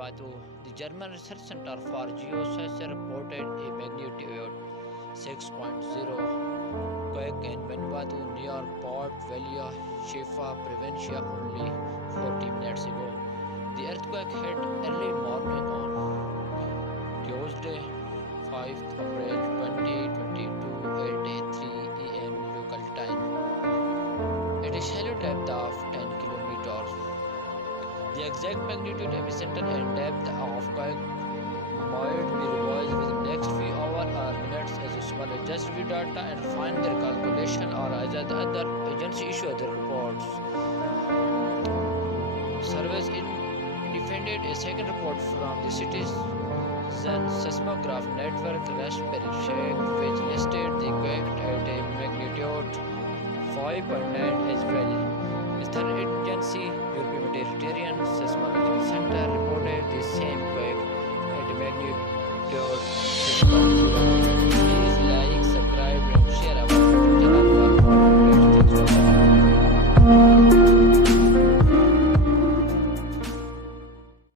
Vanuatu. The German Research Center for Geosciences reported a magnitude 6.0 quake in Vanuatu near Port Vila, Shefa Province only 40 minutes ago. The earthquake hit early morning on Tuesday, 5th April 2022 at 3 am local time. At a shallow depth of 10 kilometers. The exact magnitude, epicenter and depth of quake might be revised within the next few hours or minutes as seismologists review data and refine their calculation, or as the other agencies issue their reports. Surveys defended a second report from the citizen-seismograph network RaspberryShake, which listed the quake at a magnitude 5.9 as well. The third agency, European Mediterranean Seismological Center, reported the same quake at magnitude